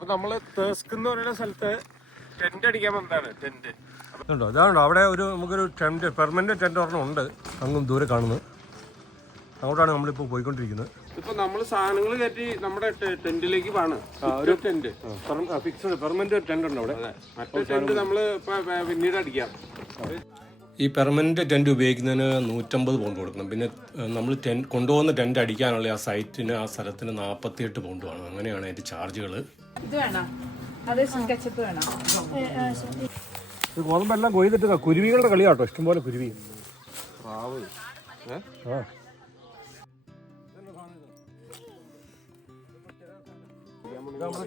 അപ്പൊ നമ്മള് തേസ്ക് എന്ന് പറയുന്ന സ്ഥലത്ത് ടെന്റ് അടിക്കാൻ വന്നതാണ്. ടെന്റ് ഉണ്ടോ? അതാണോ അവിടെ നമുക്കൊരു ടെന്റ്, പെർമനന്റ് ടെന്റ് ഒരെണ്ണം ഉണ്ട് അങ്ങും ദൂരെ കാണുന്നത്. അങ്ങോട്ടാണ് നമ്മളിപ്പോൾ പോയിക്കൊണ്ടിരിക്കുന്നത്. ഇപ്പൊ നമ്മള് സാധനങ്ങൾ കയറ്റി നമ്മുടെ ടെന്റിലേക്ക് പോണ്. ഒരു ടെന്റ് ഫിക്സ്ഡ് പെർമനന്റ് ടെന്റ് ഉണ്ട് അവിടെ. മറ്റേ ടെന്റ് നമ്മള് പിന്നീട് അടിക്കാം. ഈ പെർമനന്റ് ടെന്റ് ഉപയോഗിക്കുന്നതിന് 150 പൗണ്ട് കൊടുക്കണം. പിന്നെ നമ്മൾ കൊണ്ടുപോകുന്ന ടെന്റ് അടിക്കാനുള്ള ആ സൈറ്റിന്, ആ സ്ഥലത്തിന് 48 പൗണ്ടുമാണ്. അങ്ങനെയാണ് അതിന്റെ ചാർജുകൾ. ഗോതമ്പെല്ലാം കൊയ്തിട്ട് കുരുവികളുടെ കളിയാട്ടോ, ഇഷ്ടംപോലെ കുരുവി.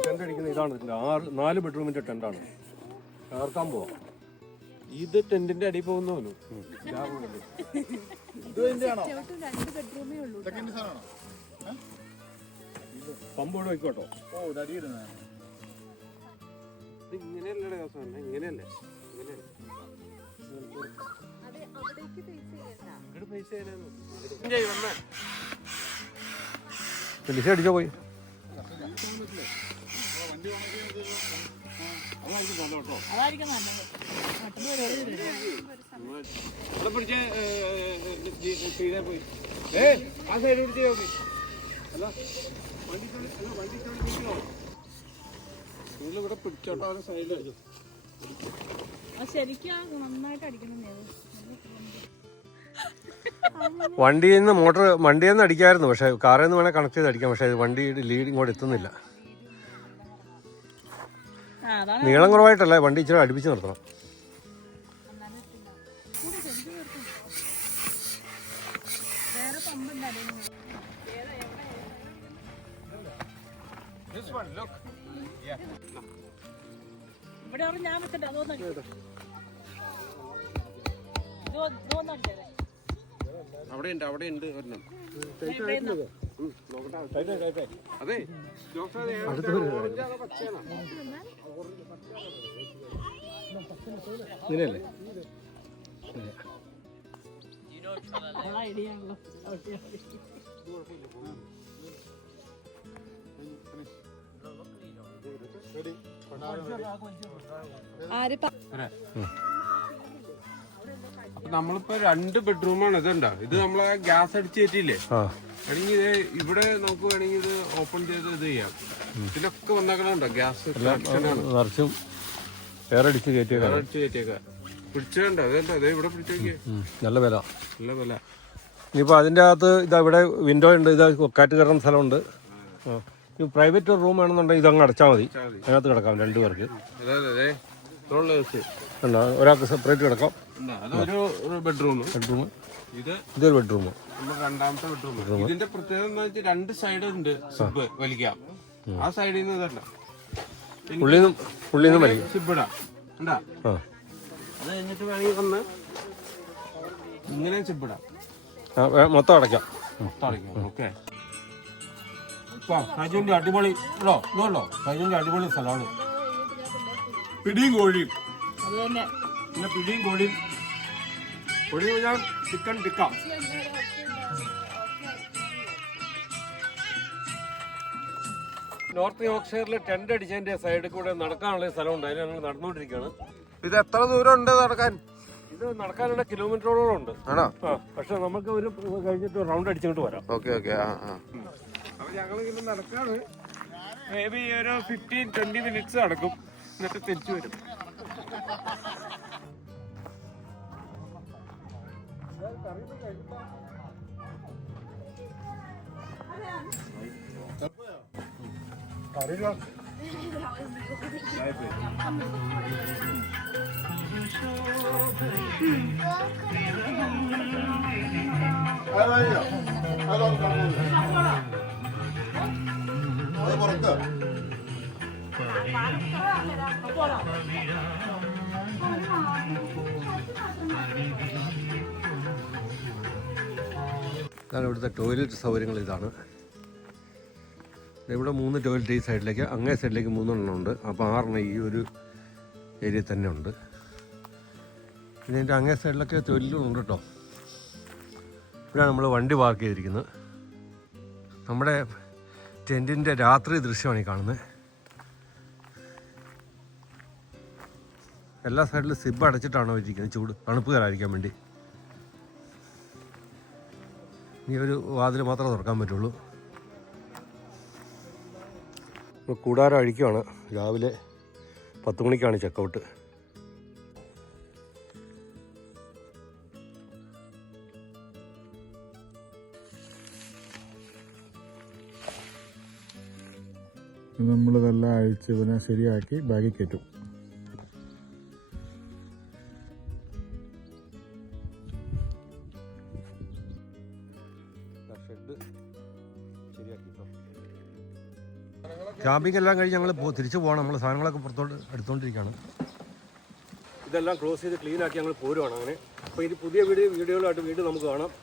ടെന്റ് അടിക്കുന്നത് ഇതാണ്. 4 ബെഡ്റൂമിന്റെ ടെന്റാണ്. ചേർക്കാൻ പോവാം. ഇത് ടെന്റിന്റെ അടി പോകുന്നു. പമ്പോട് വെക്കോട്ടോ. ഇങ്ങനെയല്ലേ ഇങ്ങനെയല്ലേ ലിസ അടിച്ചോ പോയി. ഇവിടെ പിടിച്ചോട്ടോ സൈഡിൽ. ശരിക്കും നന്നായിട്ട് അടിക്കണം. വണ്ടിയിൽ നിന്ന് അടിക്കായിരുന്നു. പക്ഷെ കാറിൽ നിന്ന് വേണേൽ കണക്ട് ചെയ്ത് അടിക്കാം. പക്ഷെ വണ്ടിയുടെ ലീഡ് ഇങ്ങോട്ട് എത്തുന്നില്ല. നീളം കുറവായിട്ടല്ല, വണ്ടി ഇച്ചിരി അടുപ്പിച്ച് നിർത്തണം. അവിടെ ഉണ്ട് ഒരെണ്ണം. അതെ ഇങ്ങനെയല്ലേ? അപ്പൊ നമ്മളിപ്പോ 2 ബെഡ്റൂമാണ്. ഇതുണ്ടോ? ഇത് നമ്മളെ ഗ്യാസ് അടിച്ച് കയറ്റിയില്ലേ? വേണമെങ്കിൽ ഇവിടെ നമുക്ക് വേണമെങ്കിൽ ഇത് ഓപ്പൺ ചെയ്ത് ഇത് ചെയ്യാം. ഇതിലൊക്കെ വന്നേക്കണുണ്ടോ ഗ്യാസ് നിറച്ചും വേറടിച്ച് കയറ്റിയേക്ക. പിടിച്ചോണ്ടോ? അതേണ്ടോ? അതേ ഇവിടെ പിടിച്ചേക്ക്. നല്ല വില. നല്ല വില. ഇനിയിപ്പോൾ അതിൻ്റെ അകത്ത് ഇതാ ഇവിടെ വിൻഡോ ഉണ്ട്. ഇതാ കാറ്റ് കയറുന്ന സ്ഥലമുണ്ട്. പ്രൈവറ്റ് റൂം വേണമെന്നുണ്ടെങ്കിൽ ഇതങ്ങ് അടച്ചാൽ മതി. അതിനകത്ത് കിടക്കാം 2 പേർക്ക്. ഒരാൾക്ക് സെപ്പറേറ്റ് കിടക്കാം. അതൊരു ബെഡ്റൂം. ഇതൊരു ബെഡ്റൂം. രണ്ടാമത്തെ ബെഡ്റൂം. ഇതിന്റെ പ്രത്യേകത എന്ന് വെച്ചാൽ 2 സൈഡ് ഉണ്ട്. സിബ് വലിക്കാം. ആ സൈഡിൽ നിന്ന് ഇതല്ല, പുള്ളിന്ന് വലിക്കാം. സിബിടാ ഉണ്ടാ. അത് കഴിഞ്ഞിട്ട് വേണമെങ്കിൽ വന്ന് ഇങ്ങനെ സിബിടാം. മൊത്തം അടയ്ക്കാം. ഓക്കെ. സൈജുവിന്റെ അടിപൊളി ഇതല്ലോ. സൈജുവിന്റെ അടിപൊളി സ്ഥലമാണ്. പിടിയും കോഴിയും. പിന്നെ പിടിയും കോഴിയും. കോഴി ഞാൻ ചിക്കൻ ടിക്ക. നോർത്ത് യോർക്ക്ഷയറിൽ ടെന്റ് അടിച്ചതിന്റെ സൈഡിൽ കൂടെ നടക്കാനുള്ള സ്ഥലമുണ്ട്. അതിൽ ഞങ്ങൾ നടന്നുകൊണ്ടിരിക്കുകയാണ്. ഇത് എത്ര ദൂരം ഉണ്ട് നടക്കാൻ? ഇത് നടക്കാനുള്ള കിലോമീറ്ററോളം ഉണ്ട്. ആണോ? പക്ഷെ നമുക്ക് ഒരു കഴിഞ്ഞിട്ട് റൗണ്ട് അടിച്ചിട്ട് വരാം. ഓക്കെ. അപ്പൊ ഞങ്ങളിങ്ങനെ നടക്കാണ്. മേ ബി ഒരു 15-20 മിനിറ്റ്സ് നടക്കും. എന്നിട്ട് തിരിച്ചു വരും. ഇതാണ് ഇവിടുത്തെ ടോയ്ലറ്റ് സൗകര്യങ്ങൾ. ഇതാണ് ഇവിടെ 3 ടോയ്ലറ്റ് ഈ സൈഡിലേക്ക്, അങ്ങേ സൈഡിലേക്ക് 3 ഉണ്ട്. അപ്പോൾ 6 ഈ ഒരു ഏരിയ തന്നെ ഉണ്ട്. പിന്നെ ഇതിൻ്റെ അങ്ങേ സൈഡിലൊക്കെ ടോയ്ലറ്റുകളുണ്ട് കേട്ടോ. ഇവിടെയാണ് നമ്മൾ വണ്ടി പാർക്ക് ചെയ്തിരിക്കുന്നത്. നമ്മുടെ ടെൻറ്റിൻ്റെ രാത്രി ദൃശ്യമാണ് ഈ കാണുന്നത്. എല്ലാ സൈഡിലും സിബ് അടച്ചിട്ടാണ് വെച്ചിരിക്കുന്നത്, ചൂട് തണുപ്പ് കയറാതിരിക്കാൻ വേണ്ടി. ഈ ഒരു വാതിൽ മാത്രമേ തുറക്കാൻ പറ്റുള്ളൂ. കൂടാരം അഴിക്കുവാണ്. രാവിലെ 10 മണിക്കാണ് ചെക്കൗട്ട്. നമ്മളിതെല്ലാം അഴിച്ച് ഇവനെ ശരിയാക്കി ബാഗിൽ കയറ്റും. ക്യാമ്പിംഗ് എല്ലാം കഴിഞ്ഞ് ഞങ്ങൾ തിരിച്ചു പോകണം. നമ്മൾ സാധനങ്ങളൊക്കെ പുറത്തോട്ട് എടുത്തുകൊണ്ടിരിക്കുകയാണ്. ഇതെല്ലാം ക്ലോസ് ചെയ്ത് ക്ലീൻ ആക്കി ഞങ്ങൾ പോരുവാണ് അങ്ങനെ. അപ്പോൾ ഇനി പുതിയ വീഡിയോകളായിട്ട് വീണ്ടും നമുക്ക് കാണാം.